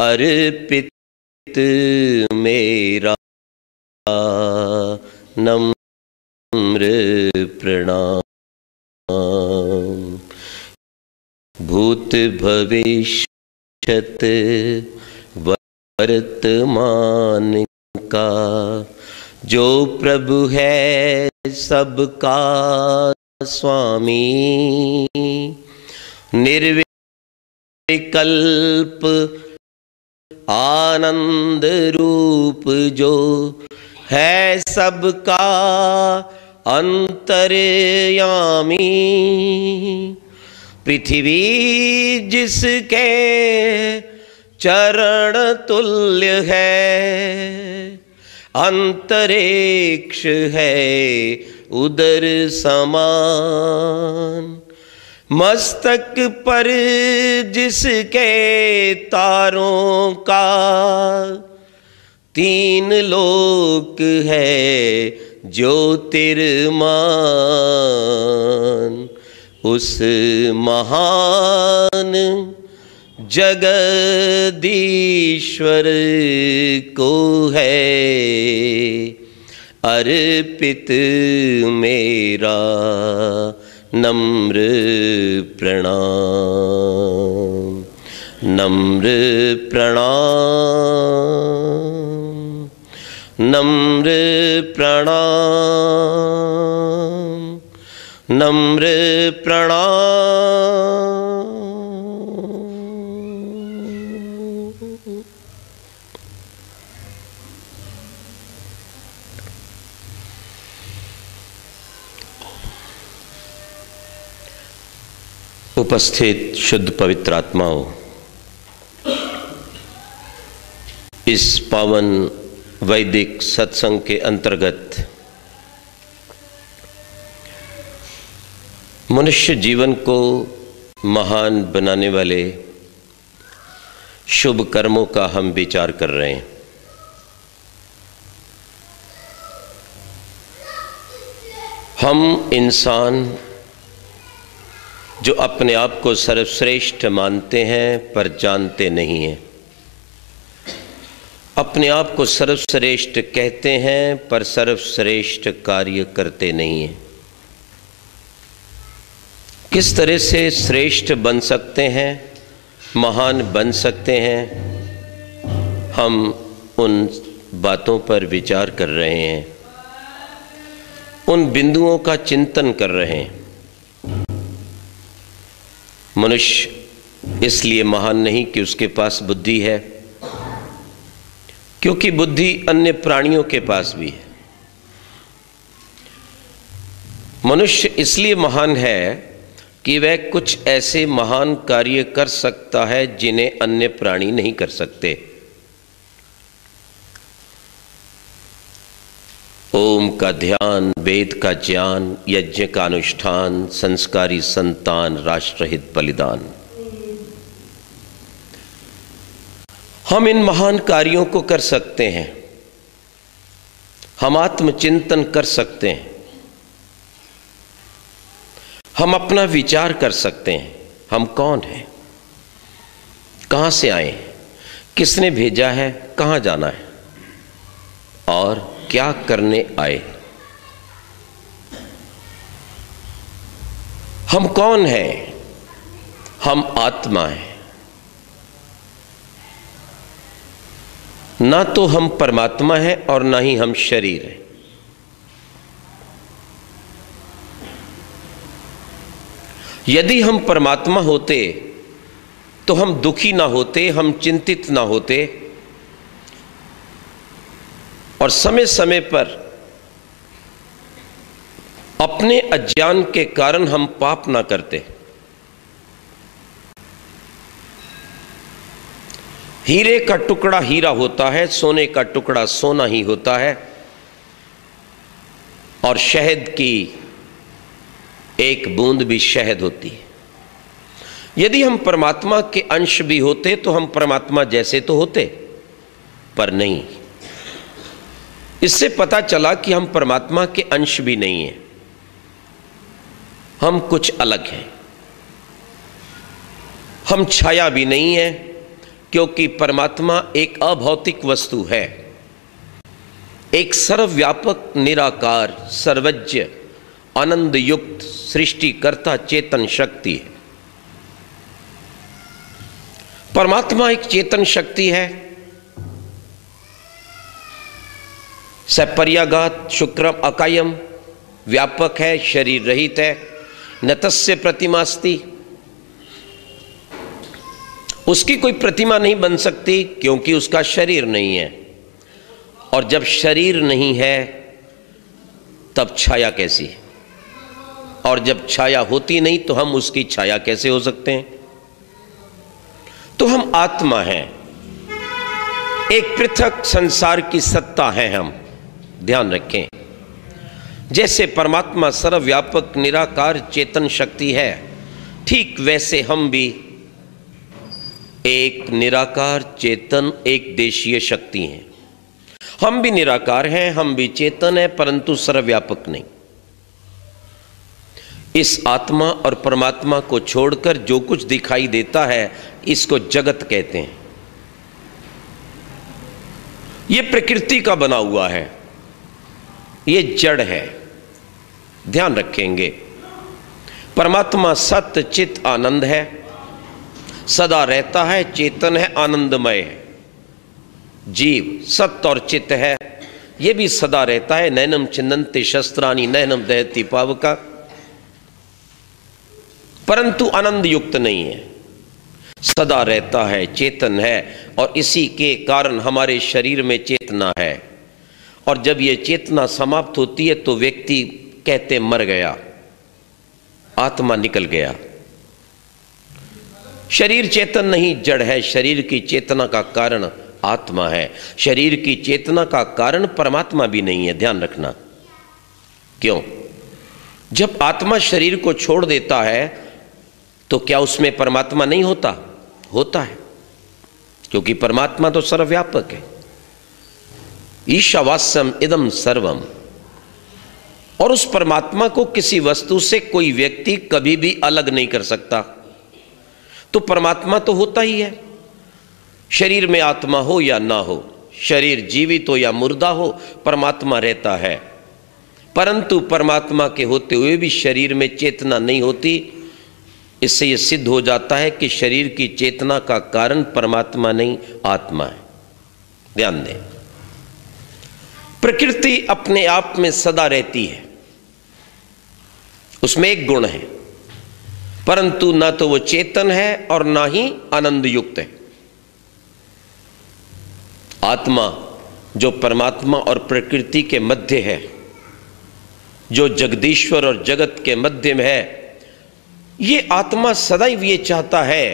अर्पित मेरा नम्र प्रणाम। भूत भविष्यत वर्तमान का जो प्रभु है सबका स्वामी, निर्विकल्प आनंद रूप जो है सबका अंतर्यामी। पृथ्वी जिसके चरण तुल्य है, अंतरिक्ष है उदर समान। मस्तक पर जिसके तारों का तीन लोक है ज्योतिर्मान। उस महान जगदीश्वर को है अर्पित मेरा नम्र प्रणाम। नम्र प्रणाम, नम्र प्रणाम, नम्र प्रणाम। उपस्थित शुद्ध पवित्र आत्माओं, इस पावन वैदिक सत्संग के अंतर्गत मनुष्य जीवन को महान बनाने वाले शुभ कर्मों का हम विचार कर रहे हैं। हम इंसान जो अपने आप को सर्वश्रेष्ठ मानते हैं पर जानते नहीं हैं, अपने आप को सर्वश्रेष्ठ कहते हैं पर सर्वश्रेष्ठ कार्य करते नहीं हैं। किस तरह से श्रेष्ठ बन सकते हैं, महान बन सकते हैं, हम उन बातों पर विचार कर रहे हैं, उन बिंदुओं का चिंतन कर रहे हैं। मनुष्य इसलिए महान नहीं कि उसके पास बुद्धि है, क्योंकि बुद्धि अन्य प्राणियों के पास भी है। मनुष्य इसलिए महान है कि वह कुछ ऐसे महान कार्य कर सकता है जिन्हें अन्य प्राणी नहीं कर सकते। ओम का ध्यान, वेद का ज्ञान, यज्ञ का अनुष्ठान, संस्कारी संतान, राष्ट्रहित बलिदान, हम इन महान कार्यों को कर सकते हैं। हम आत्मचिंतन कर सकते हैं, हम अपना विचार कर सकते हैं। हम कौन हैं, कहां से आए, किसने भेजा है, कहां जाना है और क्या करने आए। हम कौन हैं? हम आत्मा हैं। ना तो हम परमात्मा हैं और ना ही हम शरीर हैं। यदि हम परमात्मा होते तो हम दुखी ना होते, हम चिंतित ना होते और समय समय पर अपने अज्ञान के कारण हम पाप ना करते। हीरे का टुकड़ा हीरा होता है, सोने का टुकड़ा सोना ही होता है, और शहद की एक बूंद भी शहद होती है। यदि हम परमात्मा के अंश भी होते तो हम परमात्मा जैसे तो होते, पर नहीं। इससे पता चला कि हम परमात्मा के अंश भी नहीं हैं, हम कुछ अलग हैं। हम छाया भी नहीं हैं, क्योंकि परमात्मा एक अभौतिक वस्तु है, एक सर्वव्यापक निराकार सर्वज्ञ आनंद युक्त सृष्टिकर्ता चेतन शक्ति है। परमात्मा एक चेतन शक्ति है, सपर्यागात शुक्रम अकायम, व्यापक है, शरीर रहित है, न तस्य प्रतिमास्ति, उसकी कोई प्रतिमा नहीं बन सकती क्योंकि उसका शरीर नहीं है। और जब शरीर नहीं है तब छाया कैसी है, और जब छाया होती नहीं तो हम उसकी छाया कैसे हो सकते हैं। तो हम आत्मा हैं, एक पृथक संसार की सत्ता है हम, ध्यान रखें। जैसे परमात्मा सर्वव्यापक निराकार चेतन शक्ति है, ठीक वैसे हम भी एक निराकार चेतन एक देशीय शक्ति हैं। हम भी निराकार हैं, हम भी चेतन हैं, परंतु सर्वव्यापक नहीं। इस आत्मा और परमात्मा को छोड़कर जो कुछ दिखाई देता है इसको जगत कहते हैं। यह प्रकृति का बना हुआ है, यह जड़ है, ध्यान रखेंगे। परमात्मा सत्य चित आनंद है, सदा रहता है, चेतन है, आनंदमय है। जीव सत्य और चित्त है, यह भी सदा रहता है। नैनम छिन्नन्ते शस्त्राणि नैनम दहति पावका, परंतु आनंद युक्त नहीं है, सदा रहता है, चेतन है, और इसी के कारण हमारे शरीर में चेतना है। और जब यह चेतना समाप्त होती है तो व्यक्ति कहते मर गया, आत्मा निकल गया। शरीर चेतन नहीं, जड़ है। शरीर की चेतना का कारण आत्मा है, शरीर की चेतना का कारण परमात्मा भी नहीं है, ध्यान रखना। क्यों? जब आत्मा शरीर को छोड़ देता है तो क्या उसमें परमात्मा नहीं होता? होता है, क्योंकि परमात्मा तो सर्वव्यापक है। ईशावास्यम इदम सर्वम, और उस परमात्मा को किसी वस्तु से कोई व्यक्ति कभी भी अलग नहीं कर सकता। तो परमात्मा तो होता ही है, शरीर में आत्मा हो या ना हो, शरीर जीवित हो या मुर्दा हो, परमात्मा रहता है। परंतु परमात्मा के होते हुए भी शरीर में चेतना नहीं होती। इससे यह सिद्ध हो जाता है कि शरीर की चेतना का कारण परमात्मा नहीं, आत्मा है। ध्यान दें, प्रकृति अपने आप में सदा रहती है, उसमें एक गुण है, परंतु ना तो वो चेतन है और ना ही आनंद युक्त है। आत्मा जो परमात्मा और प्रकृति के मध्य है, जो जगदीश्वर और जगत के मध्य में है, ये आत्मा सदैव ये चाहता है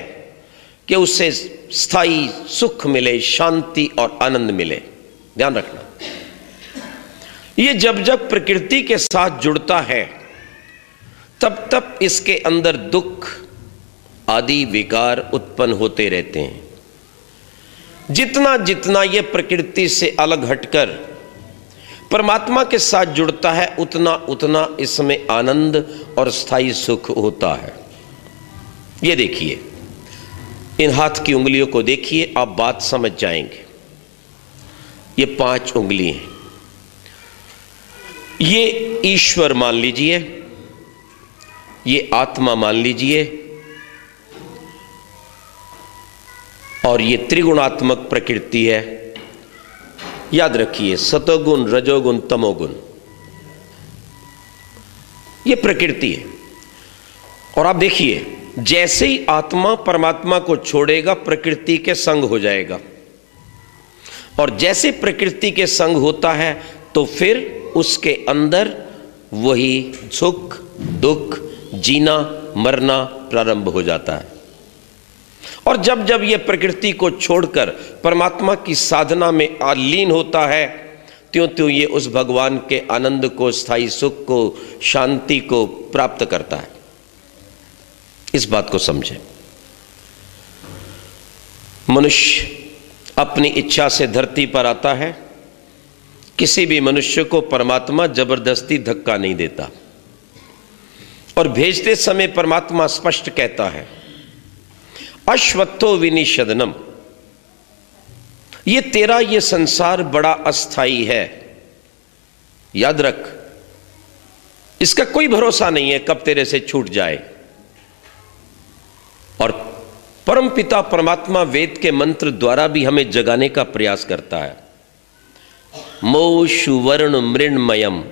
कि उसे स्थायी सुख मिले, शांति और आनंद मिले। ध्यान रखना, ये जब जब प्रकृति के साथ जुड़ता है तब तब इसके अंदर दुख आदि विकार उत्पन्न होते रहते हैं। जितना जितना ये प्रकृति से अलग हटकर परमात्मा के साथ जुड़ता है, उतना उतना इसमें आनंद और स्थायी सुख होता है। ये देखिए, इन हाथ की उंगलियों को देखिए, आप बात समझ जाएंगे। ये 5 उंगली हैं, ये ईश्वर मान लीजिए, ये आत्मा मान लीजिए, और ये त्रिगुणात्मक प्रकृति है। याद रखिए, सतोगुण, रजोगुण, तमोगुण, ये प्रकृति है। और आप देखिए, जैसे ही आत्मा परमात्मा को छोड़ेगा प्रकृति के संग हो जाएगा, और जैसे प्रकृति के संग होता है तो फिर उसके अंदर वही सुख दुख, जीना मरना प्रारंभ हो जाता है। और जब जब यह प्रकृति को छोड़कर परमात्मा की साधना में लीन होता है, त्यों त्यों ये उस भगवान के आनंद को, स्थायी सुख को, शांति को प्राप्त करता है। इस बात को समझें। मनुष्य अपनी इच्छा से धरती पर आता है, किसी भी मनुष्य को परमात्मा जबरदस्ती धक्का नहीं देता, और भेजते समय परमात्मा स्पष्ट कहता है, अश्वत्थो विनिषदनम, ये तेरा ये संसार बड़ा अस्थाई है, याद रख, इसका कोई भरोसा नहीं है कब तेरे से छूट जाए। और परम पिता परमात्मा वेद के मंत्र द्वारा भी हमें जगाने का प्रयास करता है। मो सुवर्ण मृण्मयम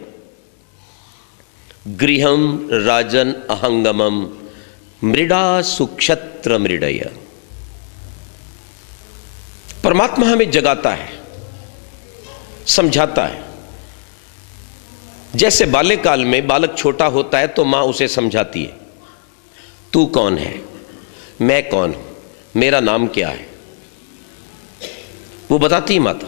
गृहम राजन अहंगमम मृडा सुक्षत्र मृडय। परमात्मा हमें जगाता है, समझाता है। जैसे बाल्यकाल में बालक छोटा होता है तो मां उसे समझाती है, तू कौन है, मैं कौन हूं, मेरा नाम क्या है, वो बताती है माता।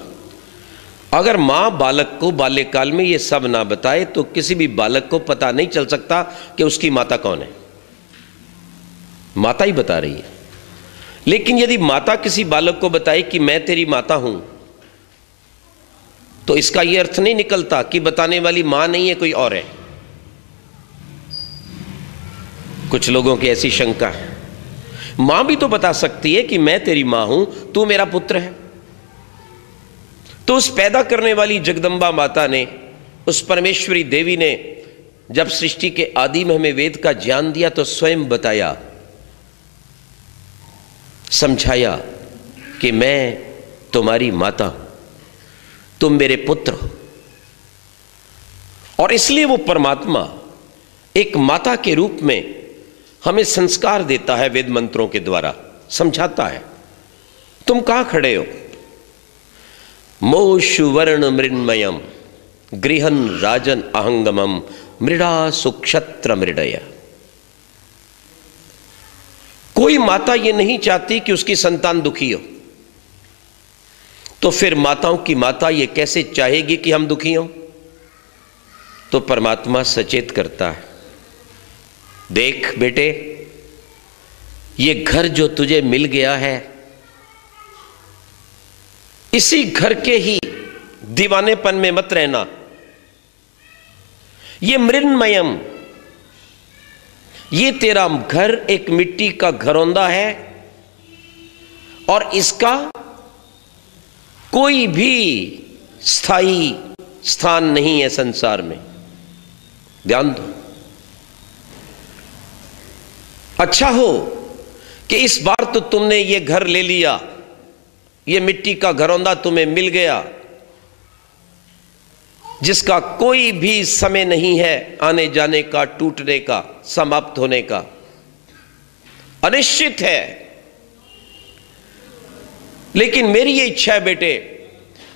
अगर मां बालक को बाल्यकाल में ये सब ना बताए तो किसी भी बालक को पता नहीं चल सकता कि उसकी माता कौन है। माता ही बता रही है। लेकिन यदि माता किसी बालक को बताए कि मैं तेरी माता हूं, तो इसका यह अर्थ नहीं निकलता कि बताने वाली मां नहीं है, कोई और है। कुछ लोगों की ऐसी शंका है, मां भी तो बता सकती है कि मैं तेरी मां हूं, तू मेरा पुत्र है। तो उस पैदा करने वाली जगदम्बा माता ने, उस परमेश्वरी देवी ने जब सृष्टि के आदि में हमें वेद का ज्ञान दिया तो स्वयं बताया, समझाया कि मैं तुम्हारी माता हूं, तुम मेरे पुत्र हो। और इसलिए वो परमात्मा एक माता के रूप में हमें संस्कार देता है, वेद मंत्रों के द्वारा समझाता है। तुम कहां खड़े हो, मो सुवर्ण मृण्मयम गृहन राजन अहंगमम मृडा सुक्षत्र मृडय। कोई माता ये नहीं चाहती कि उसकी संतान दुखी हो, तो फिर माताओं की माता ये कैसे चाहेगी कि हम दुखी हों। तो परमात्मा सचेत करता है, देख बेटे, ये घर जो तुझे मिल गया है, इसी घर के ही दीवानेपन में मत रहना। ये मृण्मयम, ये तेरा घर एक मिट्टी का घरौंदा है और इसका कोई भी स्थायी स्थान नहीं है संसार में। ध्यान दो। अच्छा हो कि इस बार तो तुमने ये घर ले लिया, ये मिट्टी का घरौंदा तुम्हें मिल गया, जिसका कोई भी समय नहीं है आने जाने का, टूटने का, समाप्त होने का, अनिश्चित है। लेकिन मेरी ये इच्छा है बेटे,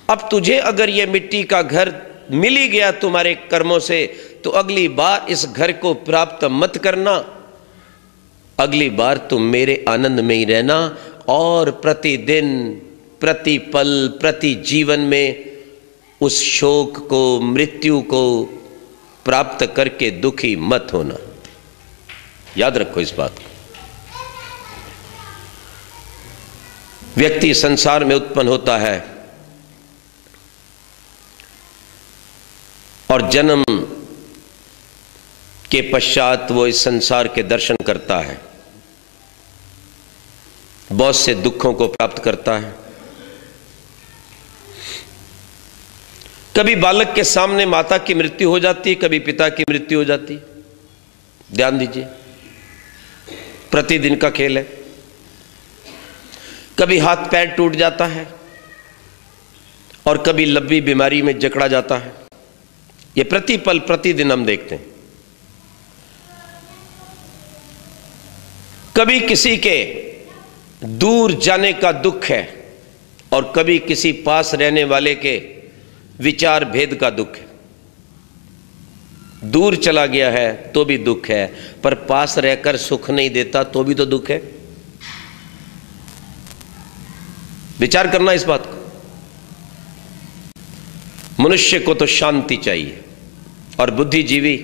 अब तुझे अगर ये मिट्टी का घर मिल ही गया तुम्हारे कर्मों से, तो अगली बार इस घर को प्राप्त मत करना। अगली बार तुम मेरे आनंद में ही रहना और प्रतिदिन, प्रति पल, प्रति जीवन में उस शोक को, मृत्यु को प्राप्त करके दुखी मत होना। याद रखो इस बात को। व्यक्ति संसार में उत्पन्न होता है और जन्म के पश्चात वो इस संसार के दर्शन करता है, बहुत से दुखों को प्राप्त करता है। कभी बालक के सामने माता की मृत्यु हो जाती है, कभी पिता की मृत्यु हो जाती है। ध्यान दीजिए, प्रतिदिन का खेल है। कभी हाथ पैर टूट जाता है और कभी लंबी बीमारी में जकड़ा जाता है। ये प्रतिपल, प्रतिदिन हम देखते हैं। कभी किसी के दूर जाने का दुख है और कभी किसी पास रहने वाले के विचार भेद का दुख है। दूर चला गया है तो भी दुख है, पर पास रहकर सुख नहीं देता तो भी तो दुख है। विचार करना इस बात को। मनुष्य को तो शांति चाहिए और बुद्धिजीवी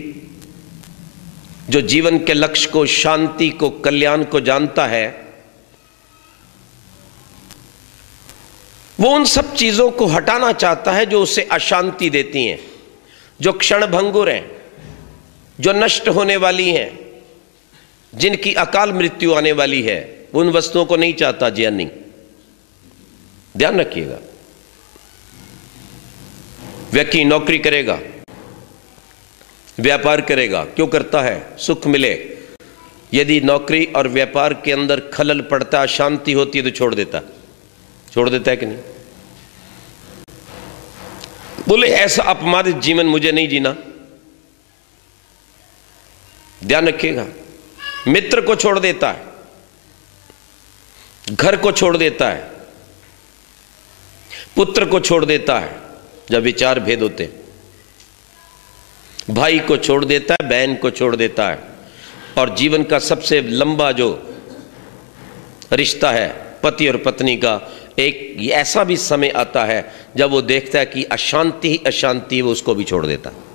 जो जीवन के लक्ष्य को, शांति को, कल्याण को जानता है, वो उन सब चीजों को हटाना चाहता है जो उसे अशांति देती हैं, जो क्षण भंगुर हैं, जो नष्ट होने वाली हैं, जिनकी अकाल मृत्यु आने वाली है। उन वस्तुओं को नहीं चाहता ज्ञानी। ध्यान रखिएगा। व्यक्ति नौकरी करेगा, व्यापार करेगा, क्यों करता है? सुख मिले। यदि नौकरी और व्यापार के अंदर खलल पड़ता, अशांति होती है तो छोड़ देता है कि नहीं? बोले ऐसा अपमानित जीवन मुझे नहीं जीना। ध्यान रखिएगा, मित्र को छोड़ देता है, घर को छोड़ देता है, पुत्र को छोड़ देता है जब विचार भेद होते, भाई को छोड़ देता है, बहन को छोड़ देता है, और जीवन का सबसे लंबा जो रिश्ता है पति और पत्नी का, एक ऐसा भी समय आता है जब वो देखता है कि अशांति ही अशांति, वो उसको भी छोड़ देता है।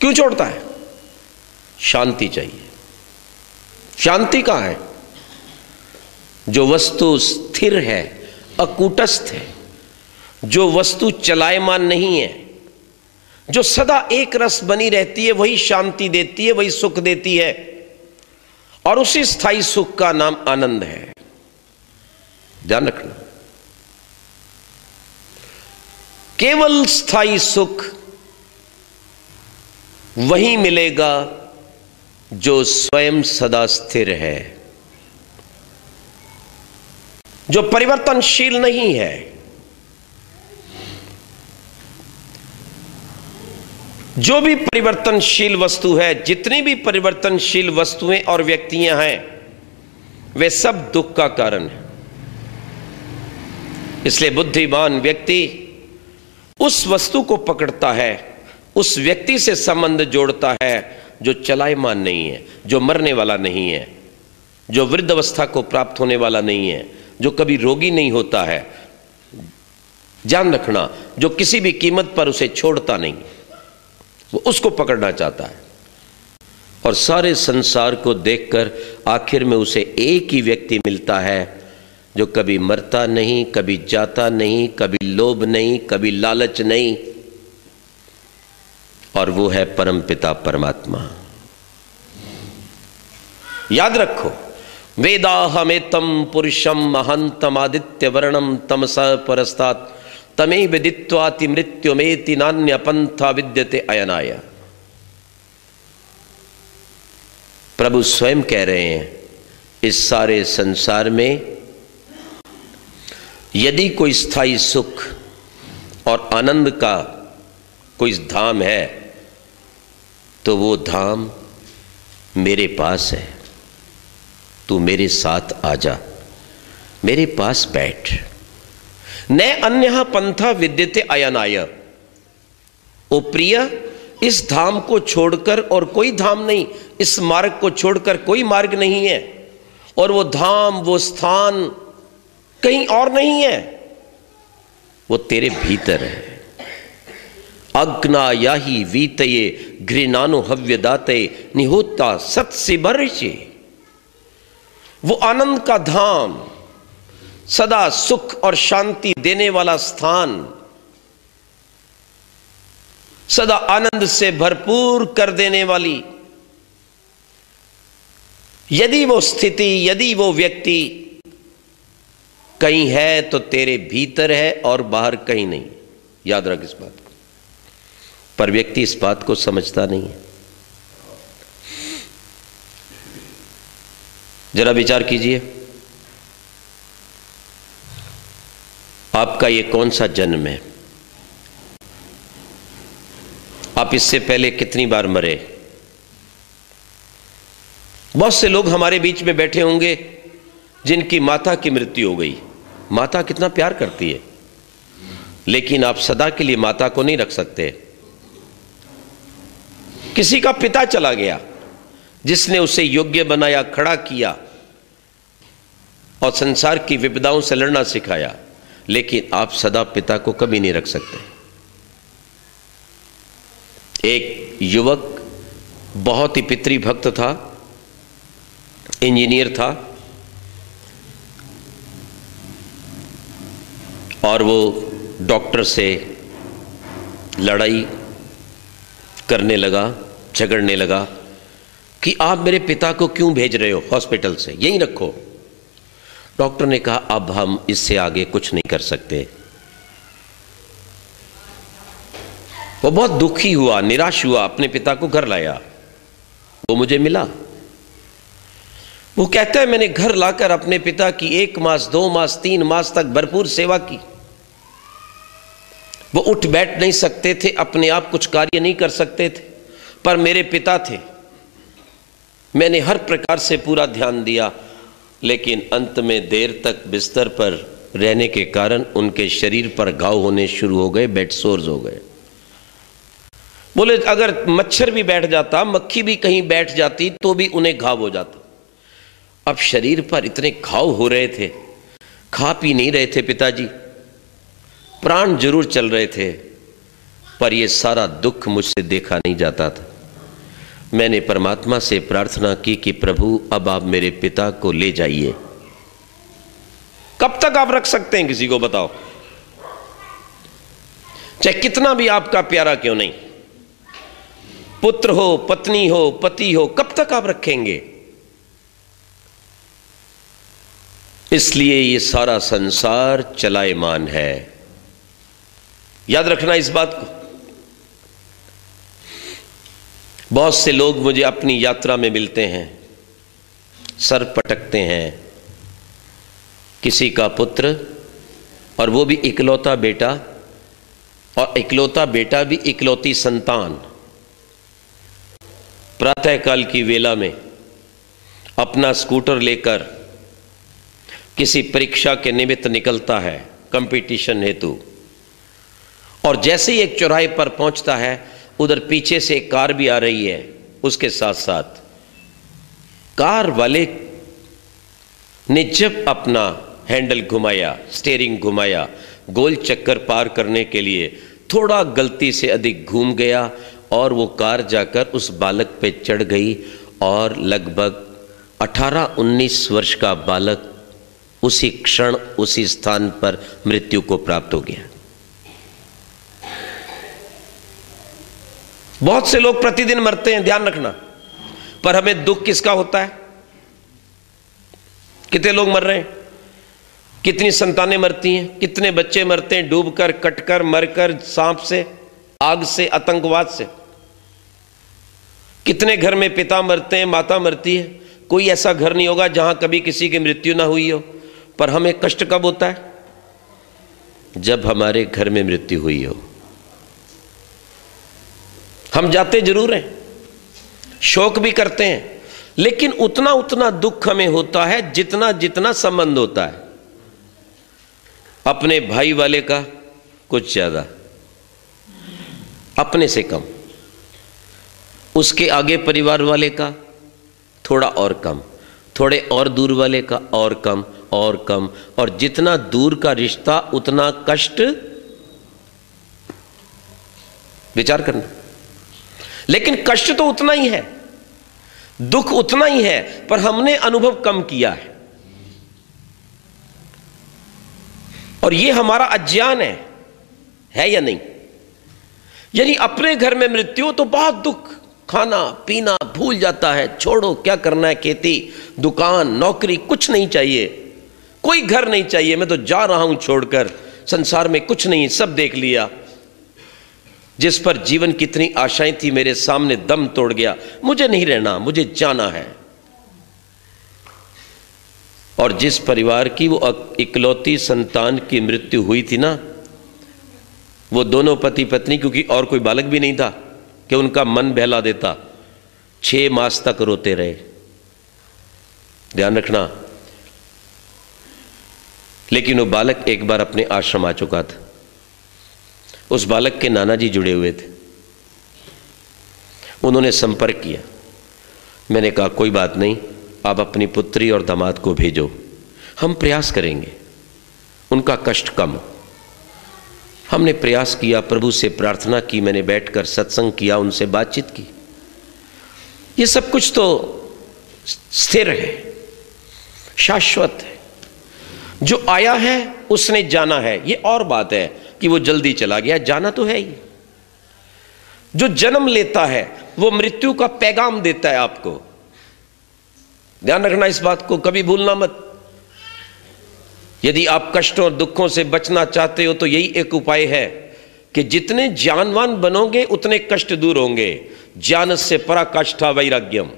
क्यों छोड़ता है? शांति चाहिए। शांति कहां है? जो वस्तु स्थिर है, अकूटस्थ है, जो वस्तु चलायमान नहीं है, जो सदा एक रस बनी रहती है, वही शांति देती है, वही सुख देती है, और उसी स्थायी सुख का नाम आनंद है। ध्यान रखना, केवल स्थायी सुख वही मिलेगा जो स्वयं सदा स्थिर है, जो परिवर्तनशील नहीं है। जो भी परिवर्तनशील वस्तु है, जितनी भी परिवर्तनशील वस्तुएं और व्यक्तियां हैं, वे सब दुख का कारण है। इसलिए बुद्धिमान व्यक्ति उस वस्तु को पकड़ता है, उस व्यक्ति से संबंध जोड़ता है जो चलायमान नहीं है, जो मरने वाला नहीं है, जो वृद्धावस्था को प्राप्त होने वाला नहीं है, जो कभी रोगी नहीं होता है। ध्यान रखना, जो किसी भी कीमत पर उसे छोड़ता नहीं, वो उसको पकड़ना चाहता है। और सारे संसार को देखकर आखिर में उसे एक ही व्यक्ति मिलता है जो कभी मरता नहीं, कभी जाता नहीं, कभी लोभ नहीं, कभी लालच नहीं, और वो है परमपिता परमात्मा। याद रखो, वेदाहमेतम पुरुषम महंतम आदित्य वर्णम तमसा परस्तात् तमे विदित्वाति मृत्युमेति नान्य पंथा विद्यते अयनाय। प्रभु स्वयं कह रहे हैं, इस सारे संसार में यदि कोई स्थायी सुख और आनंद का कोई धाम है तो वो धाम मेरे पास है। तू मेरे साथ आजा, मेरे पास बैठ। न अन्यः पंथा विद्यते अयनाय। ओ प्रिय, इस धाम को छोड़कर और कोई धाम नहीं, इस मार्ग को छोड़कर कोई मार्ग नहीं है, और वो धाम, वो स्थान कहीं और नहीं है, वो तेरे भीतर है। अग्ना याही वीतये घृणानु हव्य दाते निहोता सत्सिबर्षे। वो आनंद का धाम, सदा सुख और शांति देने वाला स्थान, सदा आनंद से भरपूर कर देने वाली यदि वो स्थिति, यदि वो व्यक्ति कहीं है तो तेरे भीतर है और बाहर कहीं नहीं। याद रख इस बात को। पर व्यक्ति इस बात को समझता नहीं है। जरा विचार कीजिए, आपका ये कौन सा जन्म है? आप इससे पहले कितनी बार मरे? बहुत से लोग हमारे बीच में बैठे होंगे जिनकी माता की मृत्यु हो गई। माता कितना प्यार करती है, लेकिन आप सदा के लिए माता को नहीं रख सकते। किसी का पिता चला गया जिसने उसे योग्य बनाया, खड़ा किया और संसार की विपदाओं से लड़ना सिखाया, लेकिन आप सदा पिता को कभी नहीं रख सकते। एक युवक बहुत ही पितृभक्त था, इंजीनियर था, और वो डॉक्टर से लड़ाई करने लगा, झगड़ने लगा कि आप मेरे पिता को क्यों भेज रहे हो हॉस्पिटल से, यहीं रखो। डॉक्टर ने कहा अब हम इससे आगे कुछ नहीं कर सकते, वो बहुत दुखी हुआ, निराश हुआ, अपने पिता को घर लाया। वो मुझे मिला। वो कहता है मैंने घर लाकर अपने पिता की 1 मास 2 मास 3 मास तक भरपूर सेवा की। वो उठ बैठ नहीं सकते थे, अपने आप कुछ कार्य नहीं कर सकते थे, पर मेरे पिता थे। मैंने हर प्रकार से पूरा ध्यान दिया, लेकिन अंत में देर तक बिस्तर पर रहने के कारण उनके शरीर पर घाव होने शुरू हो गए, बेड सोर्स हो गए। बोले अगर मच्छर भी बैठ जाता, मक्खी भी कहीं बैठ जाती तो भी उन्हें घाव हो जाता। अब शरीर पर इतने घाव हो रहे थे, खा पी नहीं रहे थे पिताजी, प्राण जरूर चल रहे थे, पर यह सारा दुख मुझसे देखा नहीं जाता था। मैंने परमात्मा से प्रार्थना की कि प्रभु अब आप मेरे पिता को ले जाइए। कब तक आप रख सकते हैं किसी को, बताओ? चाहे कितना भी आपका प्यारा क्यों नहीं, पुत्र हो, पत्नी हो, पति हो, कब तक आप रखेंगे? इसलिए ये सारा संसार चलायमान है। याद रखना इस बात को। बहुत से लोग मुझे अपनी यात्रा में मिलते हैं, सर पटकते हैं। किसी का पुत्र, और वो भी इकलौता बेटा, और इकलौता बेटा भी इकलौती संतान, प्रातःकाल की वेला में अपना स्कूटर लेकर किसी परीक्षा के निमित्त निकलता है, कंपटीशन हेतु, और जैसे ही एक चौराहे पर पहुंचता है, उधर पीछे से एक कार भी आ रही है, उसके साथ साथ कार वाले ने जब अपना हैंडल घुमाया, स्टीयरिंग घुमाया, गोल चक्कर पार करने के लिए थोड़ा गलती से अधिक घूम गया, और वो कार जाकर उस बालक पे चढ़ गई, और लगभग 18-19 वर्ष का बालक उसी क्षण उसी स्थान पर मृत्यु को प्राप्त हो गया। बहुत से लोग प्रतिदिन मरते हैं, ध्यान रखना, पर हमें दुख किसका होता है? कितने लोग मर रहे हैं, कितनी संतानें मरती हैं, कितने बच्चे मरते हैं डूबकर, कटकर, मरकर, सांप से, आग से, आतंकवाद से। कितने घर में पिता मरते हैं, माता मरती है। कोई ऐसा घर नहीं होगा जहां कभी किसी की मृत्यु ना हुई हो, पर हमें कष्ट कब होता है? जब हमारे घर में मृत्यु हुई हो। हम जाते जरूर हैं, शोक भी करते हैं, लेकिन उतना उतना दुख हमें होता है जितना जितना संबंध होता है। अपने भाई वाले का कुछ ज्यादा, अपने से कम, उसके आगे परिवार वाले का थोड़ा और कम, थोड़े और दूर वाले का और कम और कम, और जितना दूर का रिश्ता उतना कष्ट। विचार करना। लेकिन कष्ट तो उतना ही है, दुख उतना ही है, पर हमने अनुभव कम किया और यह हमारा अज्ञान है या नहीं? यानी अपने घर में मृत्यु तो बहुत दुख, खाना पीना भूल जाता है, छोड़ो क्या करना है, खेती दुकान नौकरी कुछ नहीं चाहिए, कोई घर नहीं चाहिए, मैं तो जा रहा हूं छोड़कर, संसार में कुछ नहीं, सब देख लिया। जिस पर जीवन की इतनी आशाएं थी मेरे सामने दम तोड़ गया, मुझे नहीं रहना, मुझे जाना है। और जिस परिवार की वो इकलौती संतान की मृत्यु हुई थी ना, वो दोनों पति पत्नी, क्योंकि और कोई बालक भी नहीं था कि उनका मन बहला देता, 6 मास तक रोते रहे। ध्यान रखना। लेकिन वो बालक एक बार अपने आश्रम आ चुका था। उस बालक के नाना जी जुड़े हुए थे, उन्होंने संपर्क किया। मैंने कहा कोई बात नहीं, आप अपनी पुत्री और दामाद को भेजो, हम प्रयास करेंगे उनका कष्ट कम हो। हमने प्रयास किया, प्रभु से प्रार्थना की, मैंने बैठकर सत्संग किया, उनसे बातचीत की। ये सब कुछ तो स्थिर है, शाश्वत है। जो आया है उसने जाना है। ये और बात है कि वो जल्दी चला गया, जाना तो है ही। जो जन्म लेता है वो मृत्यु का पैगाम देता है आपको। ध्यान रखना इस बात को, कभी भूलना मत। यदि आप कष्टों और दुखों से बचना चाहते हो तो यही एक उपाय है कि जितने ज्ञानवान बनोगे उतने कष्ट दूर होंगे। ज्ञानस्य पराकाष्ठा वैराग्यम।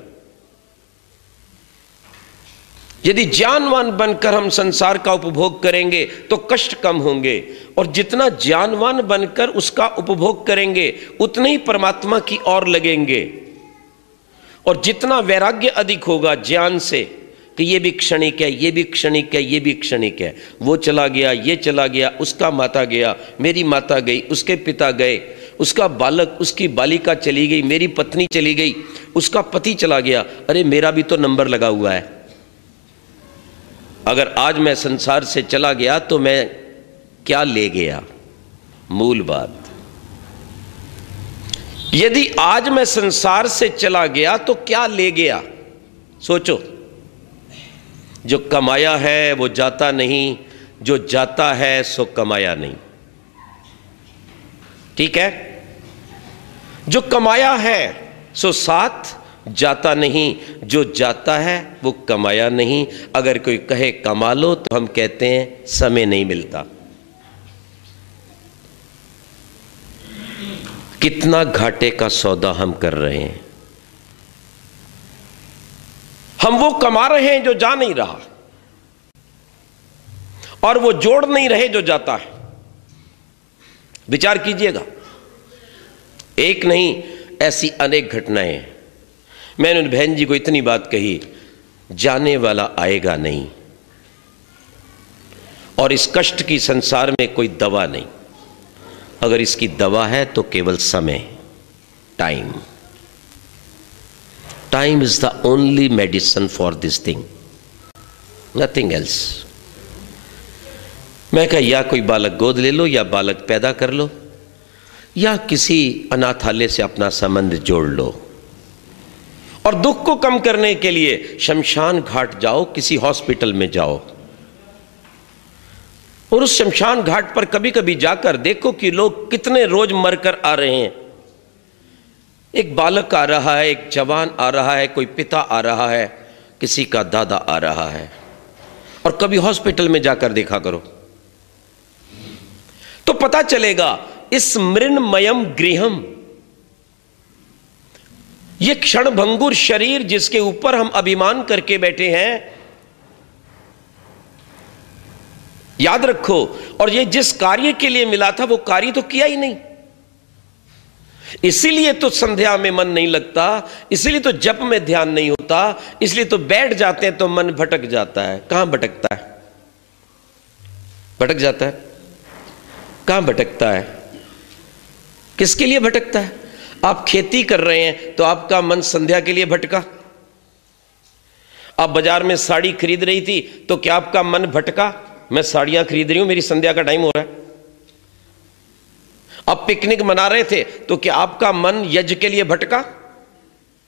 यदि ज्ञानवान बनकर हम संसार का उपभोग करेंगे तो कष्ट कम होंगे, और जितना ज्ञानवान बनकर उसका उपभोग करेंगे उतने ही परमात्मा की ओर लगेंगे। और जितना वैराग्य अधिक होगा ज्ञान से कि ये भी क्षणिक है, ये भी क्षणिक है, ये भी क्षणिक है, वो चला गया, ये चला गया, उसका माता गया, मेरी माता गई, उसके पिता गए, उसका बालक, उसकी बालिका चली गई, मेरी पत्नी चली गई, उसका पति चला गया, अरे मेरा भी तो नंबर लगा हुआ है। अगर आज मैं संसार से चला गया तो मैं क्या ले गया? मूल बात। यदि आज मैं संसार से चला गया तो क्या ले गया? सोचो। जो कमाया है वो जाता नहीं, जो जाता है सो कमाया नहीं। ठीक है? जो कमाया है सो साथ जाता नहीं, जो जाता है वो कमाया नहीं। अगर कोई कहे कमा लो तो हम कहते हैं समय नहीं मिलता। कितना घाटे का सौदा हम कर रहे हैं। हम वो कमा रहे हैं जो जा नहीं रहा, और वो जोड़ नहीं रहे जो जाता है। विचार कीजिएगा। एक नहीं, ऐसी अनेक घटनाएं हैं। मैंने उन बहन जी को इतनी बात कही, जाने वाला आएगा नहीं, और इस कष्ट की संसार में कोई दवा नहीं। अगर इसकी दवा है तो केवल समय, time. Time is the only medicine for this thing, nothing else. मैं कहा या कोई बालक गोद ले लो, या बालक पैदा कर लो, या किसी अनाथालय से अपना संबंध जोड़ लो, और दुख को कम करने के लिए शमशान घाट जाओ, किसी हॉस्पिटल में जाओ, और उस शमशान घाट पर कभी कभी जाकर देखो कि लोग कितने रोज मरकर आ रहे हैं। एक बालक आ रहा है, एक जवान आ रहा है, कोई पिता आ रहा है, किसी का दादा आ रहा है। और कभी हॉस्पिटल में जाकर देखा करो तो पता चलेगा इस मृण्मयम गृहम, ये क्षणभंगुर शरीर जिसके ऊपर हम अभिमान करके बैठे हैं, याद रखो, और ये जिस कार्य के लिए मिला था वो कार्य तो किया ही नहीं। इसीलिए तो संध्या में मन नहीं लगता, इसीलिए तो जप में ध्यान नहीं होता, इसलिए तो बैठ जाते हैं तो मन भटक जाता है। कहां भटकता है? भटक जाता है। कहां भटकता है? किसके लिए भटकता है? आप खेती कर रहे हैं तो आपका मन संध्या के लिए भटका। आप बाजार में साड़ी खरीद रही थी तो क्या आपका मन भटका? मैं साड़ियां खरीद रही हूं, मेरी संध्या का टाइम हो रहा है। आप पिकनिक मना रहे थे तो क्या आपका मन यज्ञ के लिए भटका?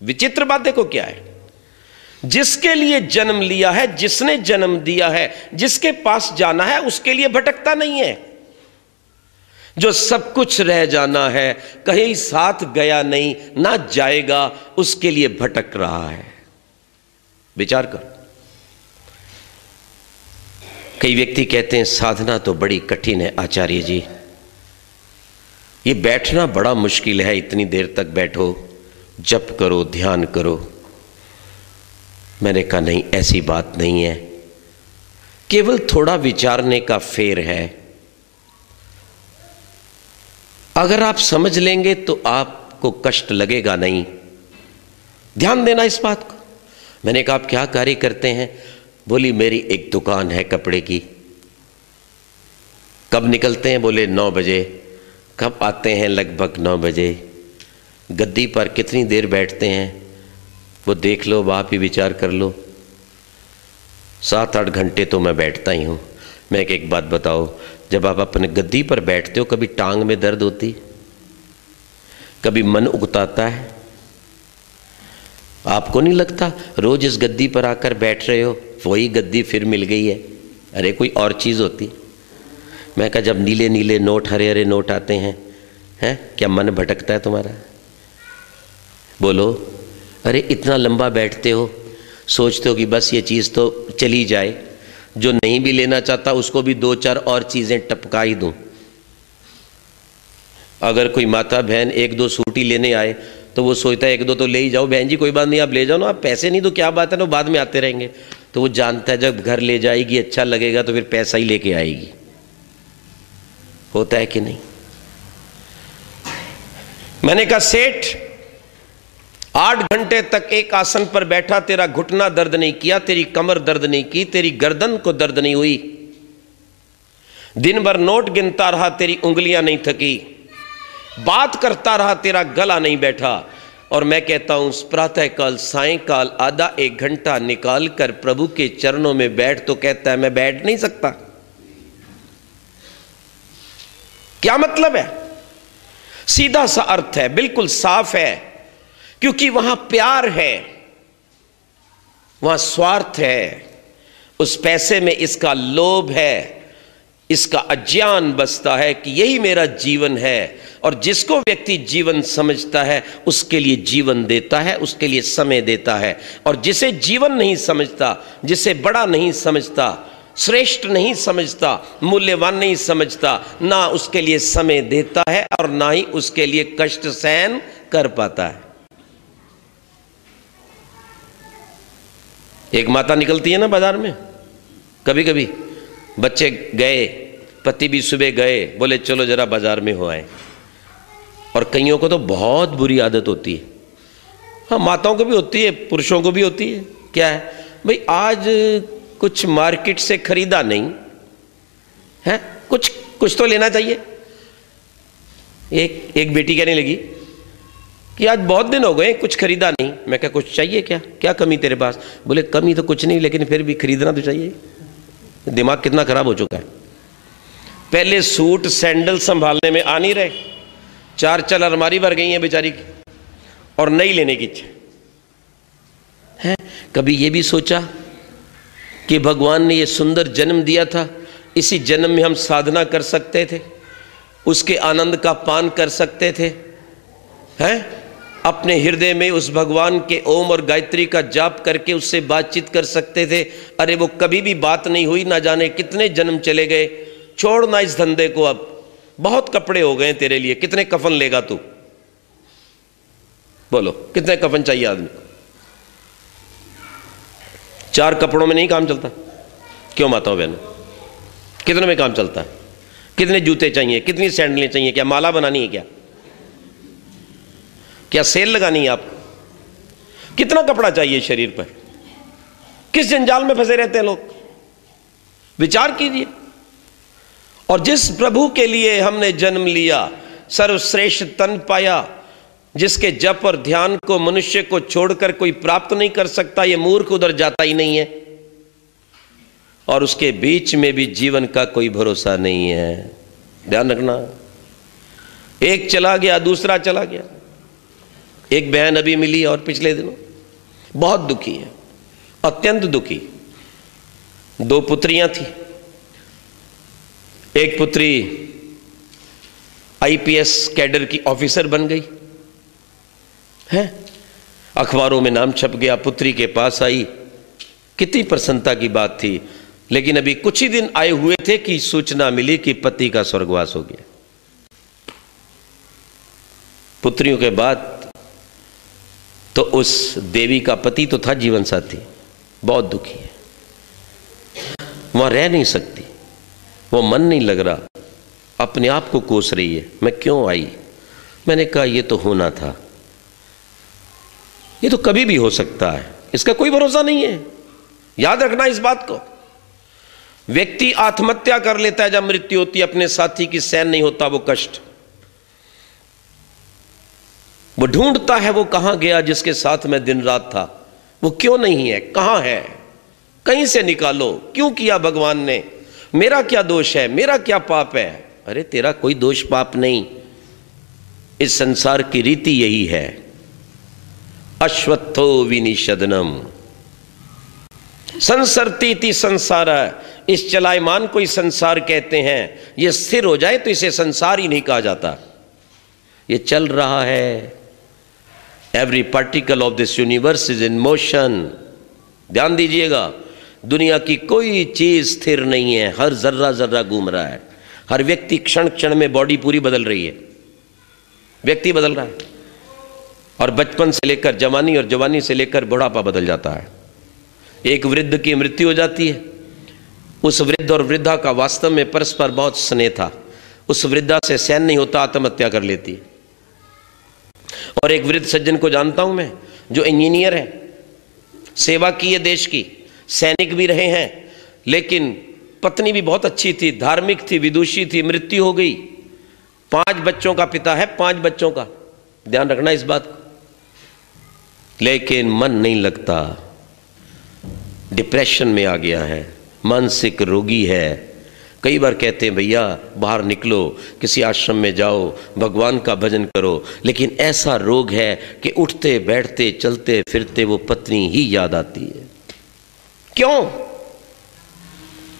विचित्र बात देखो क्या है। जिसके लिए जन्म लिया है, जिसने जन्म दिया है, जिसके पास जाना है, उसके लिए भटकता नहीं है। जो सब कुछ रह जाना है, कहीं साथ गया नहीं, ना जाएगा, उसके लिए भटक रहा है। विचार करो। कई व्यक्ति कहते हैं साधना तो बड़ी कठिन है आचार्य जी, ये बैठना बड़ा मुश्किल है, इतनी देर तक बैठो, जप करो, ध्यान करो। मैंने कहा नहीं, ऐसी बात नहीं है, केवल थोड़ा विचारने का फेर है। अगर आप समझ लेंगे तो आपको कष्ट लगेगा नहीं। ध्यान देना इस बात को। मैंने कहा आप क्या कार्य करते हैं? बोली मेरी एक दुकान है कपड़े की। कब निकलते हैं? बोले 9 बजे। कब आते हैं? लगभग 9 बजे। गद्दी पर कितनी देर बैठते हैं? वो देख लो, आप ही विचार कर लो। 7-8 घंटे तो मैं बैठता ही हूँ। मैं एक बात बताओ, जब आप अपने गद्दी पर बैठते हो कभी टांग में दर्द होती? कभी मन उकताता है? आपको नहीं लगता रोज इस गद्दी पर आकर बैठ रहे हो, वही गद्दी फिर मिल गई है, अरे कोई और चीज़ होती। मैं कहा जब नीले नीले नोट, हरे हरे नोट आते हैं क्या मन भटकता है तुम्हारा? बोलो। अरे इतना लंबा बैठते हो, सोचते हो कि बस ये चीज़ तो चली जाए, जो नहीं भी लेना चाहता उसको भी 2-4 और चीज़ें टपका ही दूं। अगर कोई माता बहन एक दो सूटी लेने आए तो वो सोचता है एक दो तो ले ही जाओ, बहन जी कोई बात नहीं आप ले जाओ ना, आप पैसे नहीं तो क्या बात है ना, बाद में आते रहेंगे। तो वो जानता है जब घर ले जाएगी अच्छा लगेगा तो फिर पैसा ही लेके आएगी। होता है कि नहीं? मैंने कहा सेठ 8 घंटे तक एक आसन पर बैठा, तेरा घुटना दर्द नहीं किया, तेरी कमर दर्द नहीं की, तेरी गर्दन को दर्द नहीं हुई, दिन भर नोट गिनता रहा, तेरी उंगलियां नहीं थकी, बात करता रहा, तेरा गला नहीं बैठा। और मैं कहता हूं प्रातःकाल सायंकाल आधा एक घंटा निकाल कर प्रभु के चरणों में बैठ, तो कहता है मैं बैठ नहीं सकता। क्या मतलब है? सीधा सा अर्थ है, बिल्कुल साफ है, क्योंकि वहां प्यार है, वहां स्वार्थ है, उस पैसे में इसका लोभ है, इसका अज्ञान बसता है कि यही मेरा जीवन है। और जिसको व्यक्ति जीवन समझता है उसके लिए जीवन देता है, उसके लिए समय देता है। और जिसे जीवन नहीं समझता, जिसे बड़ा नहीं समझता, श्रेष्ठ नहीं समझता, मूल्यवान नहीं समझता, ना उसके लिए समय देता है और ना ही उसके लिए कष्ट सहन कर पाता है। एक माता निकलती है ना बाजार में, कभी कभी बच्चे गए, पति भी सुबह गए, बोले चलो जरा बाजार में हो आए। और कईयों को तो बहुत बुरी आदत होती है, हाँ माताओं को भी होती है, पुरुषों को भी होती है। क्या है भाई, आज कुछ मार्केट से खरीदा नहीं है, कुछ तो लेना चाहिए। एक बेटी कहने लगी कि आज बहुत दिन हो गए कुछ खरीदा नहीं। मैं क्या कुछ चाहिए क्या कमी तेरे पास? बोले कमी तो कुछ नहीं, लेकिन फिर भी खरीदना तो चाहिए। दिमाग कितना खराब हो चुका है। पहले सूट सैंडल संभालने में आ नहीं रहे, 4 चल अलमारी भर गई है बेचारी की, और नई लेने की इच्छा है। कभी ये भी सोचा कि भगवान ने ये सुंदर जन्म दिया था, इसी जन्म में हम साधना कर सकते थे, उसके आनंद का पान कर सकते थे, हैं? अपने हृदय में उस भगवान के ओम और गायत्री का जाप करके उससे बातचीत कर सकते थे। अरे वो कभी भी बात नहीं हुई, ना जाने कितने जन्म चले गए। छोड़ ना इस धंधे को, अब बहुत कपड़े हो गए तेरे लिए, कितने कफन लेगा तू? बोलो कितने कफन चाहिए आदमी को? 4 कपड़ों में नहीं काम चलता। क्यों माताओं बहनों, कितने में काम चलता है? कितने जूते चाहिए, कितनी सैंडलें चाहिए? क्या माला बनानी है? क्या सेल लगानी है आपको? कितना कपड़ा चाहिए शरीर पर? किस जंजाल में फंसे रहते हैं लोग? विचार कीजिए। और जिस प्रभु के लिए हमने जन्म लिया, सर्वश्रेष्ठ तन पाया, जिसके जप और ध्यान को मनुष्य को छोड़कर कोई प्राप्त नहीं कर सकता, ये मूर्ख उधर जाता ही नहीं है। और उसके बीच में भी जीवन का कोई भरोसा नहीं है। ध्यान रखना, एक चला गया दूसरा चला गया। एक बहन अभी मिली और पिछले दिनों, बहुत दुखी है, अत्यंत दुखी। 2 पुत्रियां थी। एक पुत्री आईपीएस कैडर की ऑफिसर बन गई है, अखबारों में नाम छप गया, पुत्री के पास आई, कितनी प्रसन्नता की बात थी। लेकिन अभी कुछ ही दिन आए हुए थे कि सूचना मिली कि पति का स्वर्गवास हो गया। पुत्रियों के बाद तो उस देवी का पति तो था जीवन साथी, बहुत दुखी है, वहां रह नहीं सकती, वो मन नहीं लग रहा, अपने आप को कोस रही है, मैं क्यों आई? मैंने कहा ये तो होना था, ये तो कभी भी हो सकता है, इसका कोई भरोसा नहीं है। याद रखना इस बात को। व्यक्ति आत्महत्या कर लेता है जब मृत्यु होती है, अपने साथी की सहन नहीं होता वो कष्ट, वो ढूंढता है वो कहां गया जिसके साथ मैं दिन रात था, वो क्यों नहीं है, कहां है, कहीं से निकालो, क्यों किया भगवान ने, मेरा क्या दोष है, मेरा क्या पाप है? अरे तेरा कोई दोष पाप नहीं, इस संसार की रीति यही है। अश्वत्थो विनिषदनम संसरती संसार, इस चलायमान को ही संसार कहते हैं। यह स्थिर हो जाए तो इसे संसार ही नहीं कहा जाता, ये चल रहा है। Every particle of this universe is in motion. ध्यान दीजिएगा, दुनिया की कोई चीज स्थिर नहीं है, हर जर्रा जर्रा घूम रहा है। हर व्यक्ति क्षण क्षण में बॉडी पूरी बदल रही है। व्यक्ति बदल रहा है, और बचपन से लेकर जवानी और जवानी से लेकर बुढ़ापा बदल जाता है। एक वृद्ध की मृत्यु हो जाती है, उस वृद्ध और वृद्धा का वास्तव में परस्पर बहुत स्नेह था, उस वृद्धा से सहन नहीं होता, आत्महत्या कर लेती है। और एक वृद्ध सज्जन को जानता हूं मैं, जो इंजीनियर है, सेवा की है देश की, सैनिक भी रहे हैं, लेकिन पत्नी भी बहुत अच्छी थी, धार्मिक थी, विदुषी थी, मृत्यु हो गई। 5 बच्चों का पिता है, 5 बच्चों का, ध्यान रखना इस बात को। लेकिन मन नहीं लगता, डिप्रेशन में आ गया है, मानसिक रोगी है। कई बार कहते हैं भैया बाहर निकलो, किसी आश्रम में जाओ, भगवान का भजन करो, लेकिन ऐसा रोग है कि उठते बैठते चलते फिरते वो पत्नी ही याद आती है। क्यों?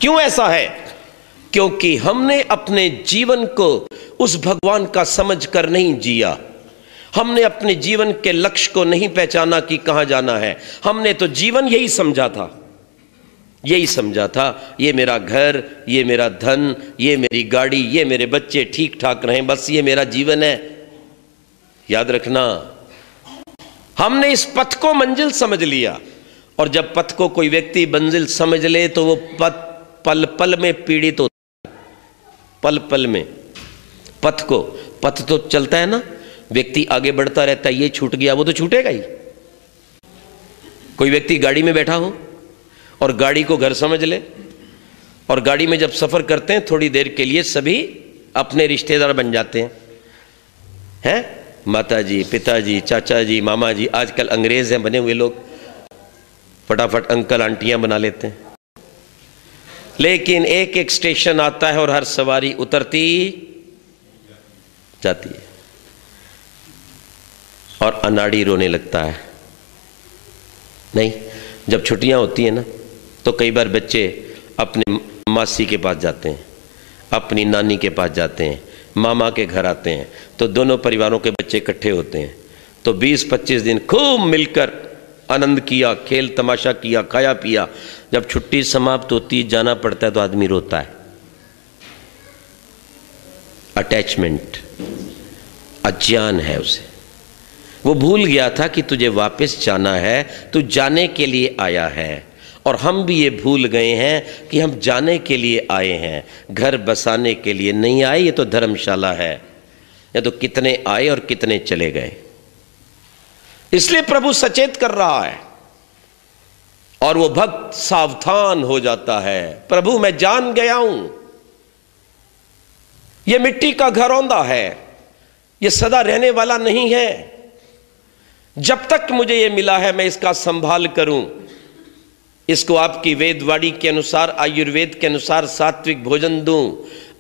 क्यों ऐसा है? क्योंकि हमने अपने जीवन को उस भगवान का समझ कर नहीं जिया। हमने अपने जीवन के लक्ष्य को नहीं पहचाना कि कहां जाना है। हमने तो जीवन यही समझा था, यही समझा था, ये मेरा घर, ये मेरा धन, ये मेरी गाड़ी, ये मेरे बच्चे ठीक ठाक रहें, बस ये मेरा जीवन है। याद रखना, हमने इस पथ को मंजिल समझ लिया, और जब पथ को कोई व्यक्ति मंजिल समझ ले तो वो पथ पल पल में पीड़ित होता है, पल पल में। पथ तो चलता है ना, व्यक्ति आगे बढ़ता रहता है, ये छूट गया वो तो छूटेगा ही। कोई व्यक्ति गाड़ी में बैठा हो और गाड़ी को घर समझ ले, और गाड़ी में जब सफर करते हैं थोड़ी देर के लिए सभी अपने रिश्तेदार बन जाते हैं, माता जी, पिताजी, चाचा जी, मामा जी, आजकल अंग्रेज हैं बने हुए लोग, फटाफट अंकल आंटियां बना लेते हैं। लेकिन एक एक स्टेशन आता है और हर सवारी उतरती जाती है और अनाड़ी रोने लगता है। नहीं, जब छुट्टियां होती हैं ना तो कई बार बच्चे अपने मासी के पास जाते हैं, अपनी नानी के पास जाते हैं, मामा के घर आते हैं, तो दोनों परिवारों के बच्चे इकट्ठे होते हैं, तो 20-25 दिन खूब मिलकर आनंद किया, खेल तमाशा किया, खाया पिया। जब छुट्टी समाप्त होती, जाना पड़ता है तो आदमी रोता है। अटैचमेंट, अज्ञान है उसे, वो भूल गया था कि तुझे वापस जाना है, तू जाने के लिए आया है। और हम भी ये भूल गए हैं कि हम जाने के लिए आए हैं, घर बसाने के लिए नहीं आए। ये तो धर्मशाला है, या तो कितने आए और कितने चले गए। इसलिए प्रभु सचेत कर रहा है और वो भक्त सावधान हो जाता है। प्रभु मैं जान गया हूं, ये मिट्टी का घरौंदा है, ये सदा रहने वाला नहीं है। जब तक मुझे ये मिला है मैं इसका संभाल करूं, इसको आपकी वेदवाणी के अनुसार, आयुर्वेद के अनुसार सात्विक भोजन दूं,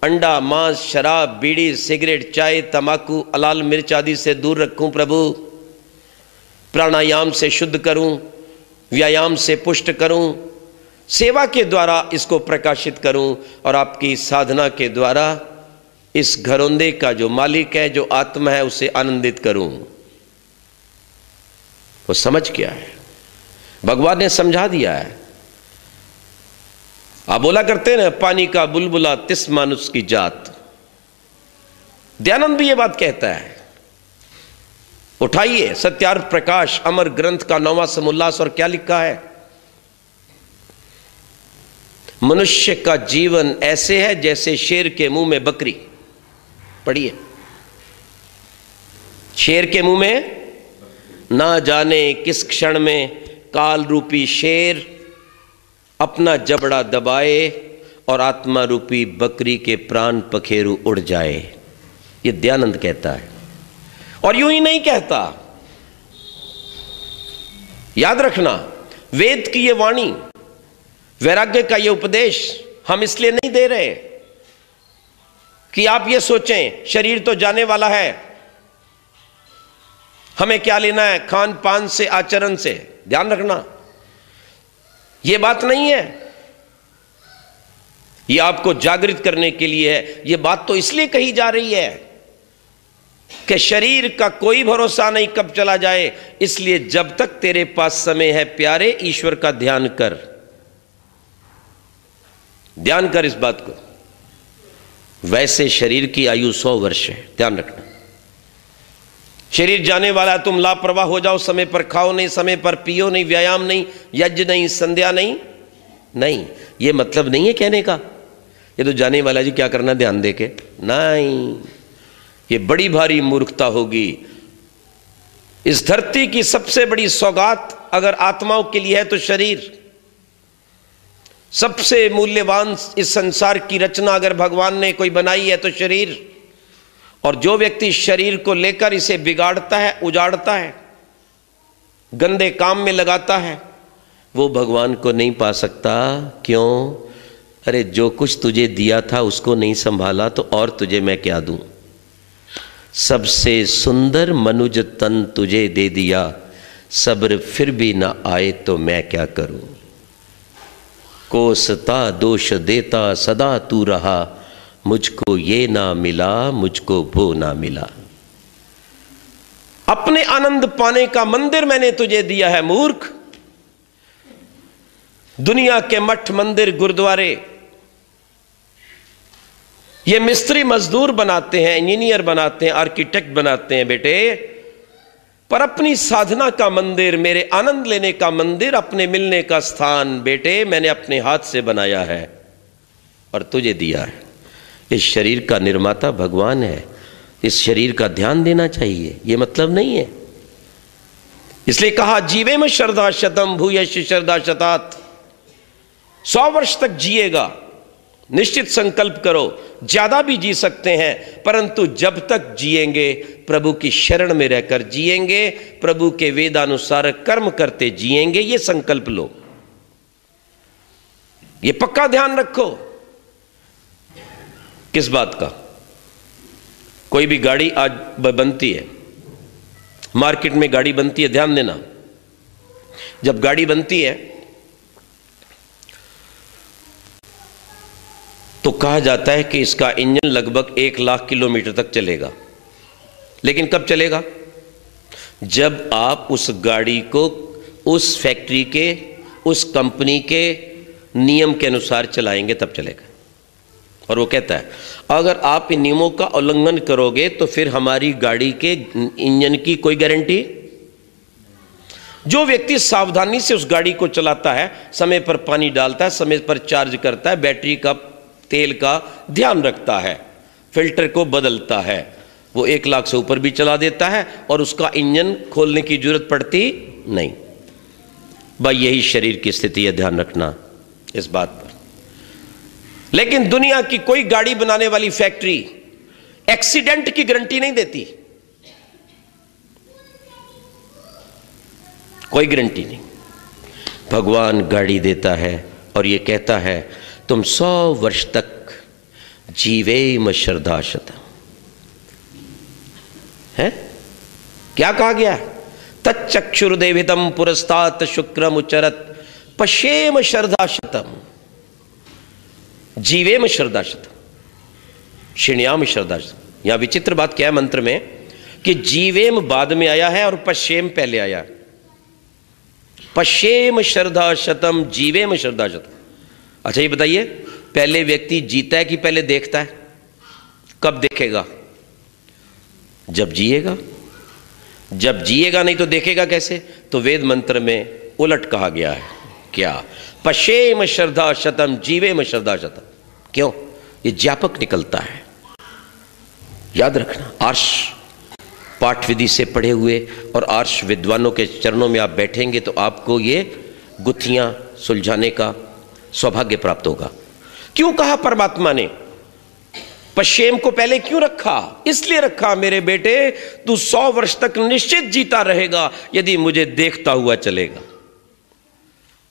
अंडा, मांस, शराब, बीड़ी, सिगरेट, चाय, तंबाकू, लाल मिर्च आदि से दूर रखूं प्रभु, प्राणायाम से शुद्ध करूं, व्यायाम से पुष्ट करूं, सेवा के द्वारा इसको प्रकाशित करूं, और आपकी साधना के द्वारा इस घरौंदे का जो मालिक है, जो आत्मा है, उसे आनंदित करूं। वो समझ गया है, भगवान ने समझा दिया है। आप बोला करते हैं ना, पानी का बुलबुला तिस मानुष की जात। दयानंद भी ये बात कहता है। उठाइए सत्यार्थ प्रकाश अमर ग्रंथ का 9वां समोल्लास, और क्या लिखा है? मनुष्य का जीवन ऐसे है जैसे शेर के मुंह में बकरी। पढ़िए, शेर के मुंह में ना जाने किस क्षण में काल रूपी शेर अपना जबड़ा दबाए और आत्मा रूपी बकरी के प्राण पखेरु उड़ जाए। ये दयानंद कहता है, और यूं ही नहीं कहता। याद रखना, वेद की ये वाणी, वैराग्य का ये उपदेश हम इसलिए नहीं दे रहे कि आप ये सोचें शरीर तो जाने वाला है, हमें क्या लेना है खान पान से, आचरण से। ध्यान रखना, यह बात नहीं है। यह आपको जागृत करने के लिए है। यह बात तो इसलिए कही जा रही है कि शरीर का कोई भरोसा नहीं कब चला जाए, इसलिए जब तक तेरे पास समय है प्यारे, ईश्वर का ध्यान कर। ध्यान कर इस बात को। वैसे शरीर की आयु 100 वर्ष है, ध्यान रखना। शरीर जाने वाला है, तुम लापरवाह हो जाओ, समय पर खाओ नहीं, समय पर पियो नहीं, व्यायाम नहीं, यज्ञ नहीं, संध्या नहीं। नहीं, ये मतलब नहीं है कहने का ये तो जाने वाला जी, क्या करना ध्यान दे के, नहीं, ये बड़ी भारी मूर्खता होगी। इस धरती की सबसे बड़ी सौगात अगर आत्माओं के लिए है तो शरीर। सबसे मूल्यवान इस संसार की रचना अगर भगवान ने कोई बनाई है तो शरीर। और जो व्यक्ति शरीर को लेकर इसे बिगाड़ता है, उजाड़ता है, गंदे काम में लगाता है, वो भगवान को नहीं पा सकता। क्यों? अरे जो कुछ तुझे दिया था उसको नहीं संभाला तो और तुझे मैं क्या दूं। सबसे सुंदर मनुज तन तुझे दे दिया, सब्र फिर भी ना आए तो मैं क्या करूं। कोसता दोष देता सदा तू रहा, मुझको ये ना मिला, मुझको वो ना मिला। अपने आनंद पाने का मंदिर मैंने तुझे दिया है मूर्ख। दुनिया के मठ, मंदिर, गुरुद्वारे ये मिस्त्री मजदूर बनाते हैं, इंजीनियर बनाते हैं, आर्किटेक्ट बनाते हैं बेटे, पर अपनी साधना का मंदिर, मेरे आनंद लेने का मंदिर, अपने मिलने का स्थान बेटे मैंने अपने हाथ से बनाया है और तुझे दिया है। इस शरीर का निर्माता भगवान है, इस शरीर का ध्यान देना चाहिए, ये मतलब नहीं है। इसलिए कहा जीवे में श्रद्धा शतम भूयश श्रद्धा शतात। 100 वर्ष तक जिएगा, निश्चित संकल्प करो, ज्यादा भी जी सकते हैं, परंतु जब तक जिएंगे प्रभु की शरण में रहकर जिएंगे, प्रभु के वेदानुसार कर्म करते जिएंगे, ये संकल्प लो, ये पक्का ध्यान रखो। किस बात का? कोई भी गाड़ी आज बनती है, मार्केट में गाड़ी बनती है, ध्यान देना, जब गाड़ी बनती है तो कहा जाता है कि इसका इंजन लगभग 1 लाख किलोमीटर तक चलेगा। लेकिन कब चलेगा? जब आप उस गाड़ी को उस फैक्ट्री के, उस कंपनी के नियम के अनुसार चलाएंगे तब चलेगा। और वो कहता है अगर आप इन नियमों का उल्लंघन करोगे तो फिर हमारी गाड़ी के इंजन की कोई गारंटी। जो व्यक्ति सावधानी से उस गाड़ी को चलाता है, समय पर पानी डालता है, समय पर चार्ज करता है, बैटरी का, तेल का ध्यान रखता है, फिल्टर को बदलता है, वो 1 लाख से ऊपर भी चला देता है और उसका इंजन खोलने की जरूरत पड़ती नहीं। भाई यही शरीर की स्थिति है, ध्यान रखना इस बात पर। लेकिन दुनिया की कोई गाड़ी बनाने वाली फैक्ट्री एक्सीडेंट की गारंटी नहीं देती, कोई गारंटी नहीं। भगवान गाड़ी देता है और ये कहता है तुम 100 वर्ष तक जीवेम श्रद्धाशतम्। है क्या कहा गया? तच्चक्षुर्देवितम पुरस्तात् शुक्रम उच्चरत पश्येम श्रद्धाशतम्, जीवेम श्रद्धाशतम्, शिण्याम श्रद्धाशतम्। यहां विचित्र बात क्या है मंत्र में कि जीवेम बाद में आया है और पश्येम पहले आया। पश्येम श्रद्धाशतम्, जीवेम श्रद्धाशतम्। अच्छा ये बताइए, पहले व्यक्ति जीता है कि पहले देखता है? कब देखेगा? जब जिएगा। जब जिएगा, नहीं तो देखेगा कैसे? तो वेद मंत्र में उलट कहा गया है। क्या? पश्येम श्रद्धाशतम्, जीवेम श्रद्धाशतम्। क्यों? ये ज्ञापक निकलता है, याद रखना। आर्ष पाठ विधि से पढ़े हुए और आर्ष विद्वानों के चरणों में आप बैठेंगे तो आपको ये गुत्थियां सुलझाने का सौभाग्य प्राप्त होगा। क्यों कहा परमात्मा ने पश्येम को पहले क्यों रखा? इसलिए रखा मेरे बेटे, तू 100 वर्ष तक निश्चित जीता रहेगा यदि मुझे देखता हुआ चलेगा।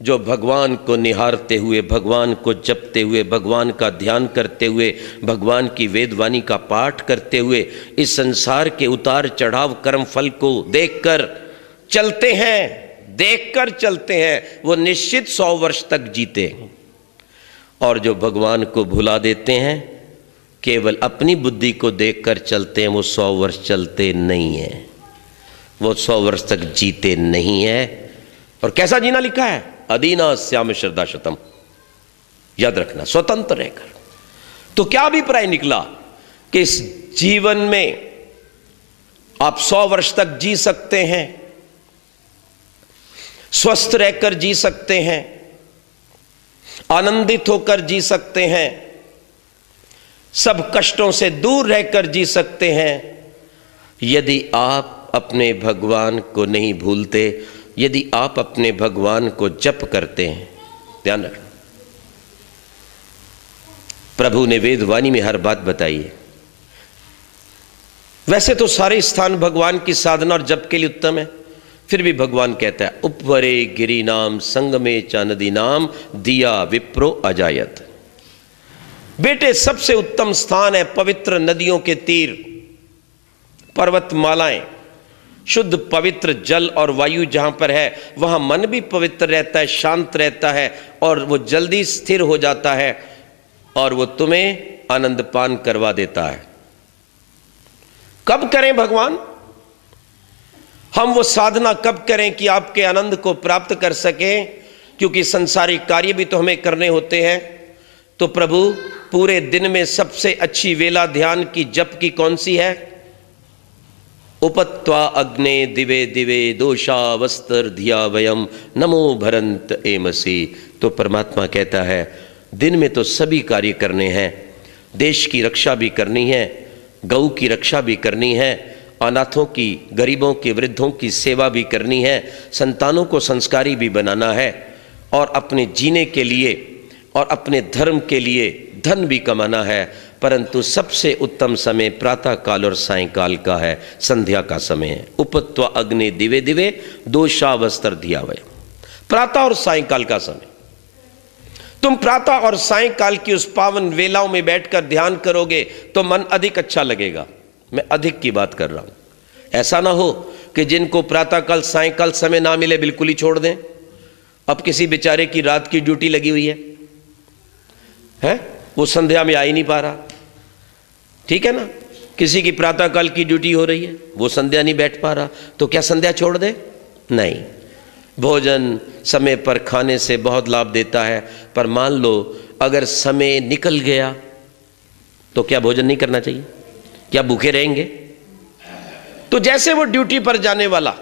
जो भगवान को निहारते हुए, भगवान को जपते हुए, भगवान का ध्यान करते हुए, भगवान की वेदवाणी का पाठ करते हुए इस संसार के उतार चढ़ाव कर्म फल को देखकर चलते हैं, देखकर चलते हैं, वो निश्चित 100 वर्ष तक जीते हैं। और जो भगवान को भुला देते हैं, केवल अपनी बुद्धि को देखकर चलते हैं, वो 100 वर्ष चलते नहीं हैं, वो 100 वर्ष तक जीते नहीं है। और कैसा जीना लिखा है? अदीना श्याम श्रद्धाशतम्। याद रखना, स्वतंत्र रहकर। तो क्या अभिप्राय निकला कि इस जीवन में आप 100 वर्ष तक जी सकते हैं, स्वस्थ रहकर जी सकते हैं, आनंदित होकर जी सकते हैं, सब कष्टों से दूर रहकर जी सकते हैं, यदि आप अपने भगवान को नहीं भूलते, यदि आप अपने भगवान को जप करते हैं। ध्यान रखना, प्रभु ने वेदवाणी में हर बात बताई है। वैसे तो सारे स्थान भगवान की साधना और जप के लिए उत्तम है, फिर भी भगवान कहता है उपवरे गिरी नाम संगमे च नदी नाम दिया विप्रो अजायत। बेटे, सबसे उत्तम स्थान है पवित्र नदियों के तीर, पर्वतमालाएं, शुद्ध पवित्र जल और वायु जहां पर है वहां मन भी पवित्र रहता है, शांत रहता है और वो जल्दी स्थिर हो जाता है और वो तुम्हें आनंद पान करवा देता है। कब करें भगवान? हम वो साधना कब करें कि आपके आनंद को प्राप्त कर सकें, क्योंकि संसारिक कार्य भी तो हमें करने होते हैं। तो प्रभु, पूरे दिन में सबसे अच्छी वेला ध्यान की जप की कौन सी है? उपत्वा अग्ने दिवे दिवे दोषा वस्त्र धिया वयम नमो भरंत एमसी। तो परमात्मा कहता है दिन में तो सभी कार्य करने हैं, देश की रक्षा भी करनी है, गौ की रक्षा भी करनी है, अनाथों की, गरीबों की, वृद्धों की सेवा भी करनी है, संतानों को संस्कारी भी बनाना है और अपने जीने के लिए और अपने धर्म के लिए धन भी कमाना है। परंतु सबसे उत्तम समय प्रातः काल और सायंकाल का है, संध्या का समय है। उपत्वा अग्नि दिवे दिवे दोषावस्त्र धिया वय, प्रातः और सायंकाल का समय। तुम प्रातः और सायंकाल की उस पावन वेलाओं में बैठकर ध्यान करोगे तो मन अधिक अच्छा लगेगा। मैं अधिक की बात कर रहा हूं। ऐसा ना हो कि जिनको प्रातःकाल सायंकाल समय ना मिले बिल्कुल ही छोड़ दें। अब किसी बेचारे की रात की ड्यूटी लगी हुई है, वो संध्या में आ ही नहीं पा रहा, ठीक है ना। किसी की प्रातःकाल की ड्यूटी हो रही है, वो संध्या नहीं बैठ पा रहा, तो क्या संध्या छोड़ दे? नहीं। भोजन समय पर खाने से बहुत लाभ देता है, पर मान लो अगर समय निकल गया तो क्या भोजन नहीं करना चाहिए? क्या भूखे रहेंगे? तो जैसे वो ड्यूटी पर जाने वाला,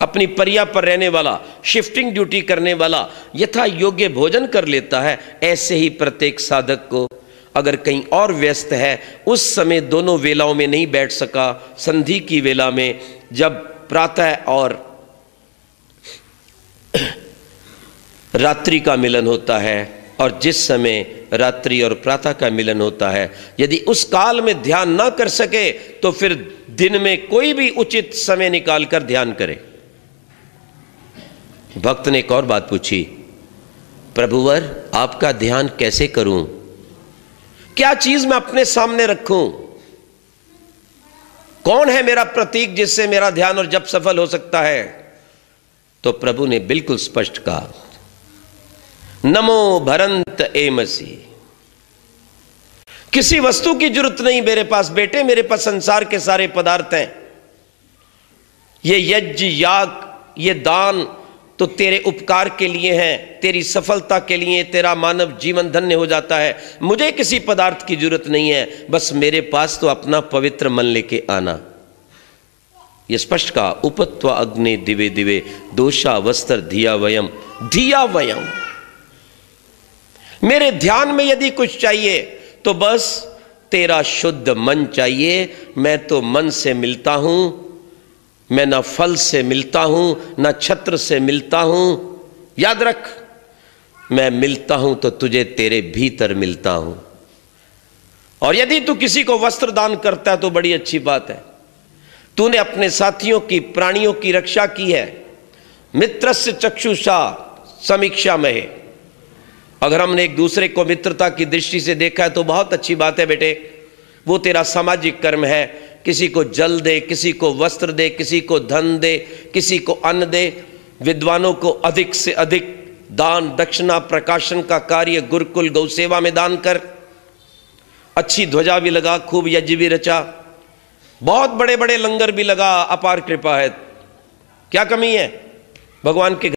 अपनी परिया पर रहने वाला, शिफ्टिंग ड्यूटी करने वाला यथा योग्य भोजन कर लेता है, ऐसे ही प्रत्येक साधक को अगर कहीं और व्यस्त है, उस समय दोनों वेलाओं में नहीं बैठ सका, संधि की वेला में जब प्रातः और रात्रि का मिलन होता है और जिस समय रात्रि और प्रातः का मिलन होता है, यदि उस काल में ध्यान ना कर सके तो फिर दिन में कोई भी उचित समय निकालकर ध्यान करे। भक्त ने एक और बात पूछी, प्रभुवर आपका ध्यान कैसे करूं? क्या चीज मैं अपने सामने रखूं? कौन है मेरा प्रतीक जिससे मेरा ध्यान और जप सफल हो सकता है? तो प्रभु ने बिल्कुल स्पष्ट कहा, नमो भरंत एमसी। किसी वस्तु की जरूरत नहीं मेरे पास बेटे, मेरे पास संसार के सारे पदार्थ हैं। ये यज्ञ याग, ये दान तो तेरे उपकार के लिए हैं, तेरी सफलता के लिए, तेरा मानव जीवन धन्य हो जाता है। मुझे किसी पदार्थ की जरूरत नहीं है, बस मेरे पास तो अपना पवित्र मन लेके आना। ये स्पष्ट कहा, उपत्वा अग्नि दिवे दिवे दोषा वस्त्र धिया वयम, धिया वयम। मेरे ध्यान में यदि कुछ चाहिए तो बस तेरा शुद्ध मन चाहिए। मैं तो मन से मिलता हूं, मैं ना फल से मिलता हूं, ना छत्र से मिलता हूं। याद रख, मैं मिलता हूं तो तुझे तेरे भीतर मिलता हूं। और यदि तू किसी को वस्त्र दान करता है तो बड़ी अच्छी बात है, तूने अपने साथियों की, प्राणियों की रक्षा की है। मित्रस्य चक्षुषा समीक्षा में, अगर हमने एक दूसरे को मित्रता की दृष्टि से देखा है तो बहुत अच्छी बात है बेटे, वो तेरा सामाजिक कर्म है। किसी को जल दे, किसी को वस्त्र दे, किसी को धन दे, किसी को अन्न दे। विद्वानों को अधिक से अधिक दान दक्षिणा प्रकाशन का कार्य गुरुकुल गौ सेवा में दान कर। अच्छी ध्वजा भी लगा, खूब यज्ञ भी रचा, बहुत बड़े बड़े लंगर भी लगा, अपार कृपा है। क्या कमी है भगवान के